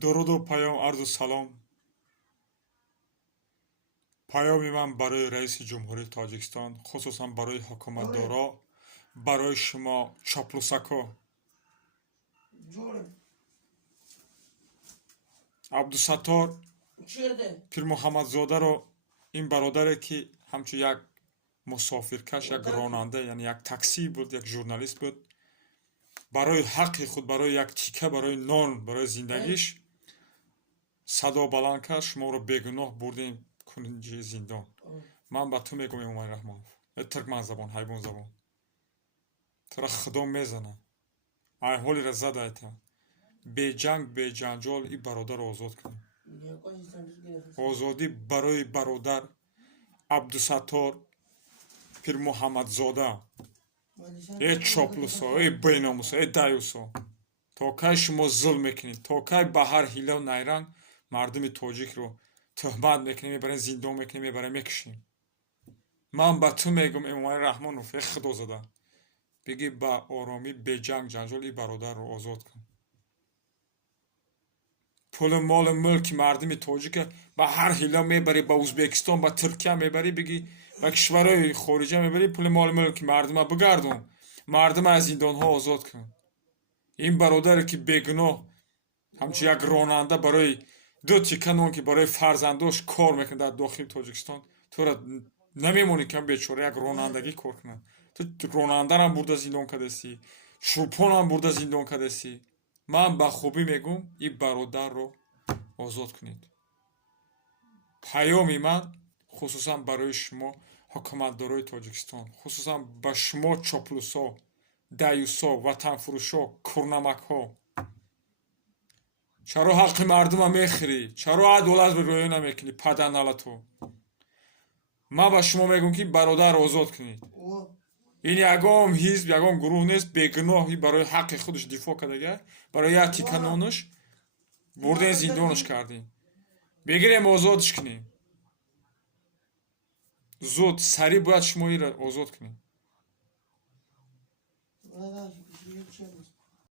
дуруду паём, арзу салом. паёми ман барои раиси ҷумҳурии Тоҷикистон, хусусан барои ҳукуматдоро, барои шумо чоплусако. Абдусаттор Пирмуҳаммадзодаро, ин бародаре ки ҳамчун як мусофиркаш, як ронанда, яъне як таксӣ буд, як журналист буд, барои ҳаққи худ, барои як тикка, барои нон, барои зиндагиш садо баланд кард: шуморо бегуноҳ бурдем кунҷи зиндон. Ман ба ту мегӯям Эмомали Раҳмонов, туркман забон, ҳайвон забон, туро худо мезанад, айҳолиро зада айта, беҷанг беҷанҷол и бародарро озод кунем. озодӣ барои бародар Абдусаттор Пирмуҳаммадзода. чоплусо, беномусо, даюсо, то кай шумо зулм мекунед, то кай ба ҳар ҳила найранг мардуми тоҷикро тӯҳмат мекунем, мебарем зиндон мекунем, мебарем мекушем. ман ба ту мегӯям Эмомали Раҳмонов, худозада, биги ба оромӣ, беҷанг ҷанҷол и бародарро озод кун. пули молу мулки мардуми тоҷика ба ҳар ҳила мебарӣ, ба Узбекистон, ба Туркия мебарӣ, биги ба кишварҳои хориҷа мебарӣ, пули молу мулки мардума бигардон, мардума аз зиндонҳо озод кун. ин бародаре ки бегуноҳ ҳамчун як ронанда барои ду тикка нон ки барои фарзандош кор мекунад дар дохили Тоҷикистон, тура намемонӣ ки ҳам бечора як ронандагӣ кор кунад. ту ронанданам бурда зиндон кардастӣ, шӯпонам бурда зиндон кардастӣ. ман ба хубӣ мегӯям, ин бародарро озод кунед. паёми ман хусусан барои шумо ҳукуматдорои Тоҷикистон, хусусан ба шумо чоплусо, даюсо, ватанфурӯшо, курнамакҳо. чаро ҳаққи мардума мехӯрӣ? чаро адолатро риоя намекунӣ? паданалато. ман ба шумо мегӯям ки бародарро озод кунед. ин ягон ҳизб, ягон гурӯҳ нест, бегуноҳ барои ҳаққи худаш дифоъ кардага, барои як тикка нонаш бурдем зиндонаш кардем. бигирем озодш кунем. зуд, сарӣъ бояд шумо инро озод кунем.